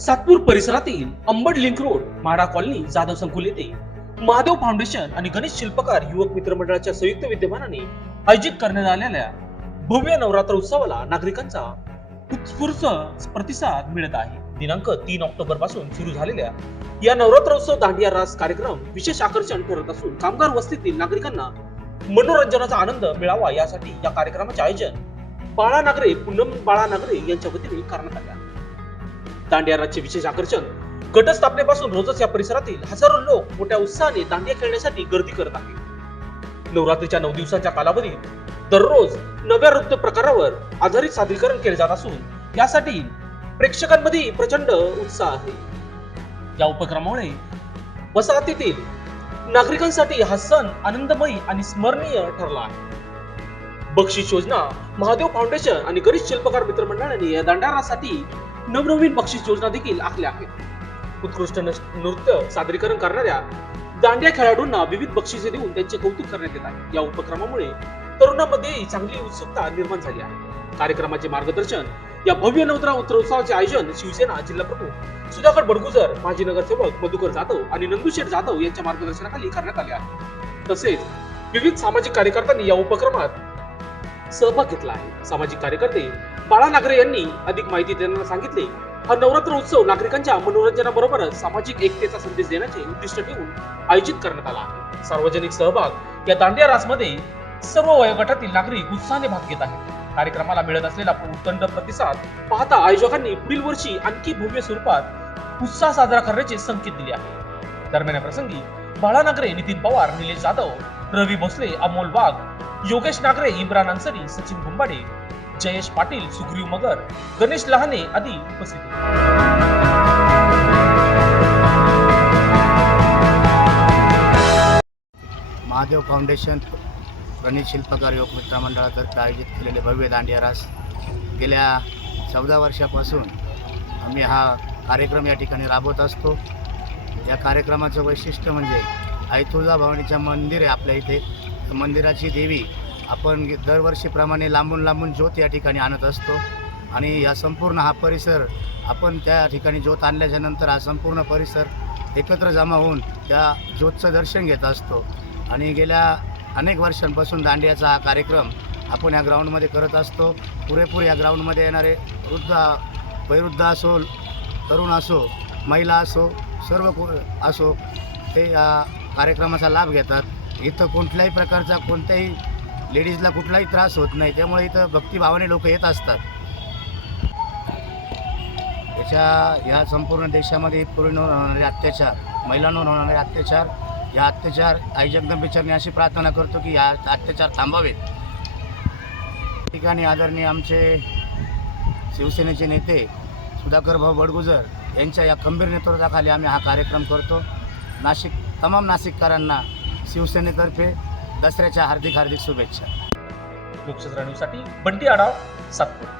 सातपूर परिसरातील Ambad link road MHADA colony Jadhav संकुल येथे महादेव फाउंडेशन आणि गणेश शिल्पकार युवक मित्र मंडळाच्या संयुक्त विद्यमानाने आयोजित करण्यात आलेल्या भव्य नवरात्र उत्सवाला नागरिकांचा उत्स्फूर्त प्रतिसाद मिळत आहे. दिनांक तीन ऑक्टोबरपासून सुरू झालेल्या या नवरात्रोत्सव दांडिया रास कार्यक्रम विशेष आकर्षण ठरत असून कामगार वस्तीतील नागरिकांना मनोरंजनाचा आनंद मिळावा यासाठी या कार्यक्रमाचे आयोजन बाळा नागरे पूनम बाळा नागरे यांच्या वतीने करण्यात आले दांडियाराचे विशेष आकर्षण. घटस्थापनेपासून रोजच या परिसरातील हजारो लोक मोठ्या उत्साहाने दांडिया खेळण्यासाठी गर्दी करत आहेत. नवरात्रीच्या नऊ दिवसांच्या कालावधीत दररोज नव्या नृत्य प्रकारावर आधारित सादरीकरण केले जात असून यासाठी प्रेक्षकांमध्ये प्रचंड उत्साह आहे. या उपक्रमामुळे वसाहतीतील नागरिकांसाठी हा सण आनंदमयी आणि स्मरणीय ठरला आहे. बक्षीस योजना महादेव फाउंडेशन आणि गरीब शिल्पकार मित्र मंडळाने या दांडारासाठी नवनवीन बक्षीस योजना देखील आखल्या आहेत. उत्कृष्ट नृत्य सादरीकरण करणाऱ्या दांडिया खेळाडूंना विविध बक्षिसे देऊन त्यांचे कौतुक करण्यात येत आहे. या उपक्रमामुळे तरुणांमध्ये चांगली उत्सुकता निर्माण झाली आहे. कार्यक्रमाचे मार्गदर्शन या भव्य नवतरा उत्सवाचे आयोजन शिवसेना जिल्हा प्रमुख सुधाकर बडगुजर माजी नगरसेवक मधुकर जाधव आणि नंदुशेठ जाधव यांच्या मार्गदर्शनाखाली करण्यात आले आहे. तसेच विविध सामाजिक कार्यकर्त्यांनी या उपक्रमात सहभाग घेतला आहे. सामाजिक कार्यकर्ते बाळा नागरे यांनी अधिक माहिती देताना सांगितले हा नवरात्र उत्सव नागरिकांच्या मनोरंजनाबरोबरच सामाजिक एकतेचा संदेश देण्याचे उद्दिष्ट ठेवून आयोजित करण्यात आला आहे. सार्वजनिक सहभाग या दांडिया रासमध्ये सर्व वयोगटातील नागरिक उत्साहाने भाग घेत आहेत. कार्यक्रमाला मिळत असलेला उत्तंड प्रतिसाद पाहता आयोजकांनी पुढील वर्षी आणखी भव्य स्वरूपात उत्साह साजरा करण्याचे संकेत दिले आहेत. दरम्यान प्रसंगी बाळा नागरे नितीन पवार निलेश जाधव रवी भोसले अमोल वाघ योगेश नागरे इम्रान अन्सरी सचिन गुंबाडे जयेश पाटील सुग्रीव मगर गणेश लहाने आदी उपस्थित होते. महादेव फाउंडेशन गणित शिल्पकार योग मित्र मंडळातर्फे आयोजित केलेले भव्य दांडिया रास. गेल्या चौदा वर्षापासून आम्ही हा कार्यक्रम या ठिकाणी राबवत असतो. या कार्यक्रमाचं वैशिष्ट्य म्हणजे आई तुळजाभवानीचं मंदिर आहे आपल्या इथे. मंदिराची देवी आपण दरवर्षीप्रमाणे लांबून लांबून ज्योत या ठिकाणी आणत असतो. आणि या संपूर्ण हा परिसर आपण त्या ठिकाणी ज्योत आणल्याच्यानंतर हा संपूर्ण परिसर एकत्र जमा होऊन त्या ज्योतचं दर्शन घेत असतो. आणि गेल्या अनेक वर्षांपासून दांडियाचा हा कार्यक्रम आपण या ग्राउंडमध्ये करत असतो. पुरेपूर या ग्राउंडमध्ये येणारे वृद्ध वयोवृद्ध असो तरुण असो महिला असो सर्व असो ते या कार्यक्रमाचा लाभ घेतात. इथं कुठल्याही प्रकारचा कोणत्याही लेडीजला कुठलाही त्रास होत नाही. त्यामुळे इथं भक्तिभावाने लोक येत असतात. याच्या ह्या संपूर्ण देशामध्ये पूर्ण होणारे अत्याचार महिलांवर होणारे अत्याचार या अत्याचार आई जगदंबेचरणी अशी प्रार्थना करतो की या अत्याचार थांबावेत. या ठिकाणी आदरणीय आमचे शिवसेनेचे नेते सुधाकर भाऊ बडगुजर यांच्या या खंबीर नेतृत्वाखाली आम्ही हा कार्यक्रम करतो. नाशिक तमाम नाशिककरांना शिवसेनेतर्फे दसऱ्याच्या हार्दिक हार्दिक शुभेच्छा. लोकसत्र न्यूजसाठी बंटी आढाव सातपूर.